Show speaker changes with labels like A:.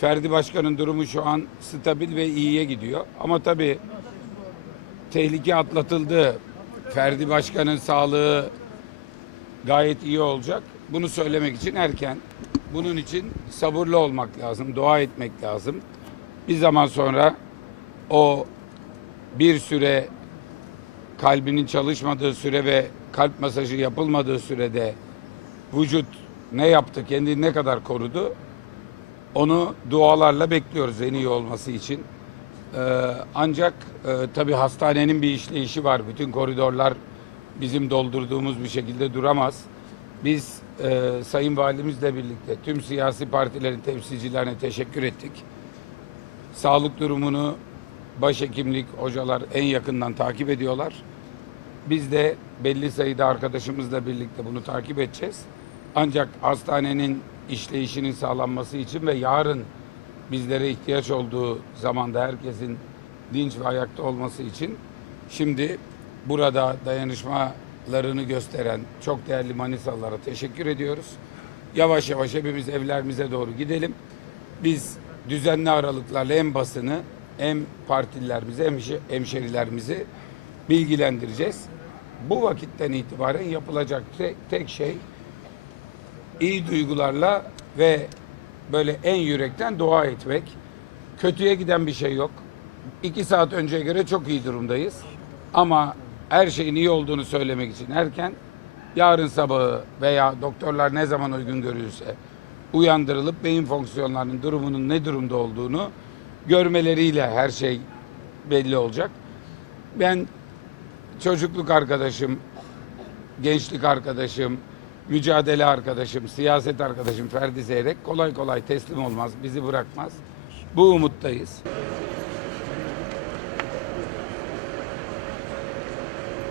A: Ferdi Başkan'ın durumu şu an stabil ve iyiye gidiyor. Ama tabii tehlike atlatıldı. Ferdi Başkan'ın sağlığı gayet iyi olacak. Bunu söylemek için erken. Bunun için sabırlı olmak lazım, dua etmek lazım. Bir zaman sonra o bir süre kalbinin çalışmadığı süre ve kalp masajı yapılmadığı sürede vücut ne yaptı, kendini ne kadar korudu onu dualarla bekliyoruz en iyi olması için. Ee, ancak e, tabii hastanenin bir işleyişi var. Bütün koridorlar bizim doldurduğumuz bir şekilde duramaz. Biz e, Sayın Valimizle birlikte tüm siyasi partilerin temsilcilerine teşekkür ettik. Sağlık durumunu başhekimlik, hocalar en yakından takip ediyorlar. Biz de belli sayıda arkadaşımızla birlikte bunu takip edeceğiz. Ancak hastanenin işleyişinin sağlanması için ve yarın bizlere ihtiyaç olduğu zamanda herkesin dinç ve ayakta olması için şimdi burada dayanışmalarını gösteren çok değerli Manisalılara teşekkür ediyoruz. Yavaş yavaş hepimiz evlerimize doğru gidelim. Biz düzenli aralıklarla hem basını hem partililerimizi hem şe- hemşerilerimizi bilgilendireceğiz. Bu vakitten itibaren yapılacak tek şey iyi duygularla ve böyle en yürekten dua etmek. Kötüye giden bir şey yok. İki saat önceye göre çok iyi durumdayız. Ama her şeyin iyi olduğunu söylemek için erken yarın sabahı veya doktorlar ne zaman uygun görürse uyandırılıp beyin fonksiyonlarının durumunun ne durumda olduğunu görmeleriyle her şey belli olacak. Ben çocukluk arkadaşım, gençlik arkadaşım, mücadele arkadaşım, siyaset arkadaşım Ferdi Zeyrek kolay kolay teslim olmaz, bizi bırakmaz. Bu umuttayız.